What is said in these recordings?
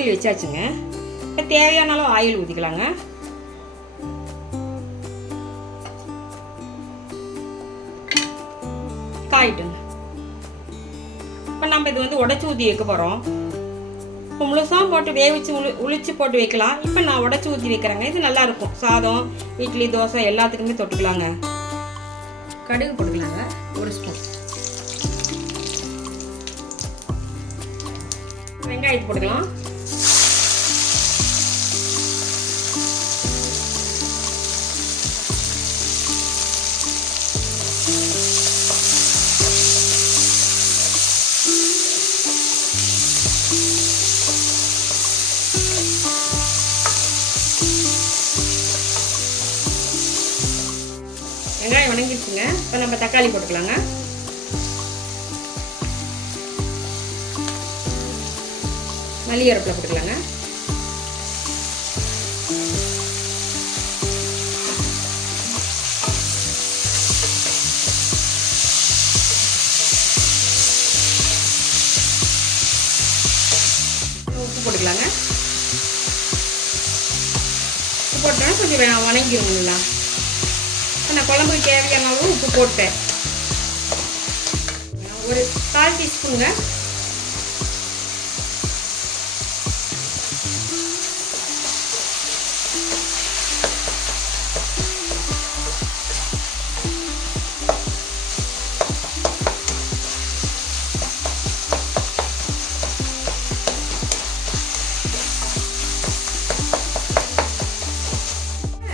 வானொலி வச்சாச்சுங்க. இப்போ தேவையான அளவு ஆயில் ஊற்றிக்கலாங்க. காயிட்டுங்க. இப்போ நம்ம இது உடச்சி ஊற்றி வைக்க போகிறோம். இப்போ முழுசாக போட்டு வேவிச்சு உளிச்சு போட்டு வைக்கலாம். இப்போ நான் உடச்சி ஊற்றி வைக்கிறேங்க. இது நல்லாயிருக்கும். சாதம், இட்லி, தோசை எல்லாத்துக்குமே தொட்டுக்கலாங்க. கடுகு போட்டுக்கலாங்க, 1 ஸ்பூன். வெங்காயத்தை போட்டுக்கலாம். வெங்காயம் வணங்கிடுச்சுங்க. இப்போ நம்ம தக்காளி போட்டுக்கலாங்க. மல்லி கருவேப்பிலை போட்டுக்கலாங்க. உப்பு போட்டுக்கலாங்க. உப்பு போட்டோன்னா கொஞ்சம் வணங்கிடுங்களா. நான் குழம்புக்கு தேவையான அளவு உப்பு போட்டேன். ஒரு 1/4 டீஸ்பூனுங்க.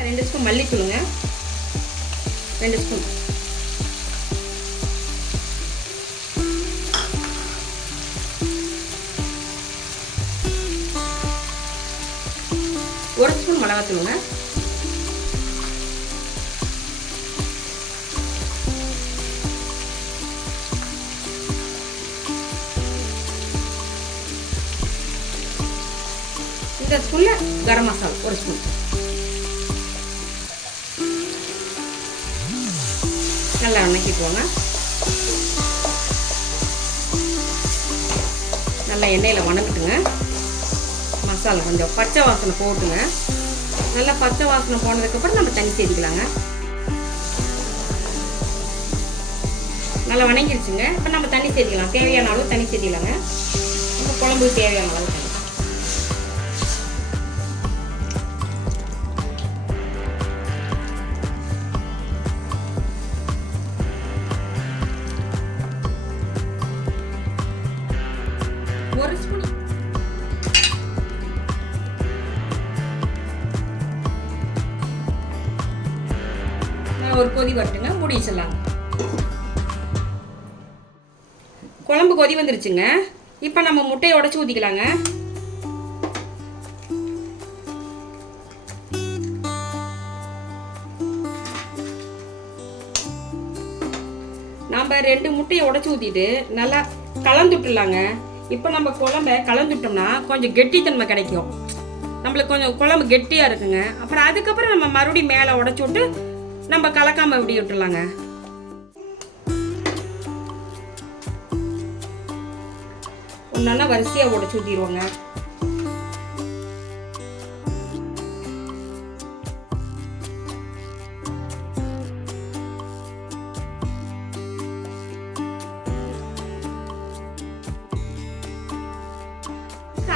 ரெண்டு ஸ்பூன் மல்லித்தூளுங்க. 2 ஸ்பூன். ஒரு ஸ்பூன் மிளகாத்தூளுங்க. இந்த ஸ்பூன்ல கரம் மசாலா 1 ஸ்பூன். நல்லா வணக்கிப்போங்க. நல்லா எண்ணெயில் வணக்கட்டுங்க. மசாலா கொஞ்சம் பச்சை வாசனை போட்டுங்க. நல்லா பச்சை வாசனை போனதுக்கப்புறம் நம்ம தண்ணி சேர்த்துக்கலாங்க. நல்லா வணங்கிருச்சுங்க. இப்போ நம்ம தண்ணி சேர்த்துக்கலாம். தேவையான அளவு தண்ணி சேர்த்துக்கலாங்க. இப்போ குழம்புக்கு தேவையான அளவு தண்ணி. ஒரு ஸ்பூன். ஒரு கொதி வரட்டுங்க, மூடி வச்சிடலாம். குழம்பு கொதி வந்துருச்சுங்க. இப்போ நம்ம முட்டையை உடைச்சு ஊற்றிக்கலாங்க. நம்ம 2 முட்டையை உடைச்சு ஊற்றிட்டு நல்லா கலந்துட்டுலாங்க. இப்போ நம்ம குழம்ப கலந்துட்டோம்னா கொஞ்சம் கெட்டித்தன்மை கிடைக்கும். நம்மளுக்கு கொஞ்சம் குழம்பு கெட்டியாக இருக்குங்க. அப்புறம் அதுக்கப்புறம் நம்ம மறுபடியும் மேலே உடச்சி விட்டு நம்ம கலக்காமல் இப்படி விட்டுலாங்க. ஒன்றா வரிசையாக உடச்சி ஊற்றிடுவோங்க.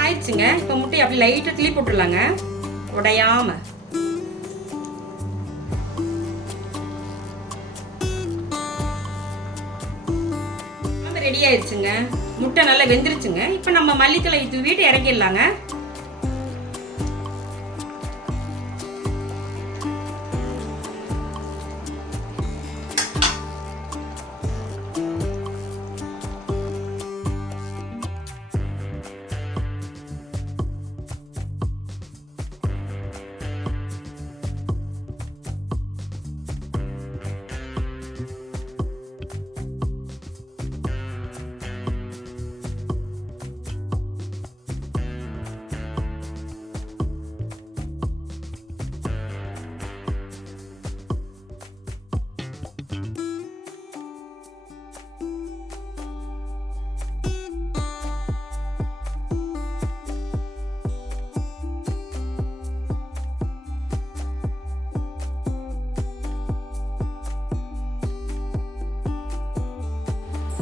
ஆயிடுச்சுங்க. இப்போ முட்டையை அப்படி லைட்டாக கிளி போட்டுடலாங்க, உடையாம. ரெடி ஆயிடுச்சுங்க. முட்டை நல்லா வெந்துருச்சுங்க. இப்போ நம்ம மல்லித்தலை தூவிட்டு இறக்கிடலாங்க.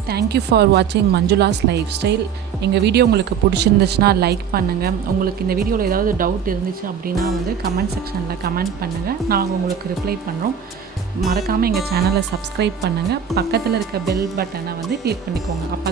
தேங்க்யூ ஃபார் வாட்சிங் மஞ்சுளாஸ் லைஃப் ஸ்டைல். எங்கள் வீடியோ உங்களுக்கு பிடிச்சிருந்துச்சுன்னா லைக் பண்ணுங்கள். உங்களுக்கு இந்த வீடியோவில் ஏதாவது டவுட் இருந்துச்சு அப்படின்னா வந்து கமெண்ட் செக்ஷனில் கமெண்ட் பண்ணுங்கள். நாங்கள் உங்களுக்கு ரிப்ளை பண்ணுறோம். மறக்காமல் எங்கள் சேனலை சப்ஸ்கிரைப் பண்ணுங்கள். பக்கத்தில் இருக்க பெல் பட்டனை வந்து கிளிக் பண்ணிக்கோங்க. அப்போ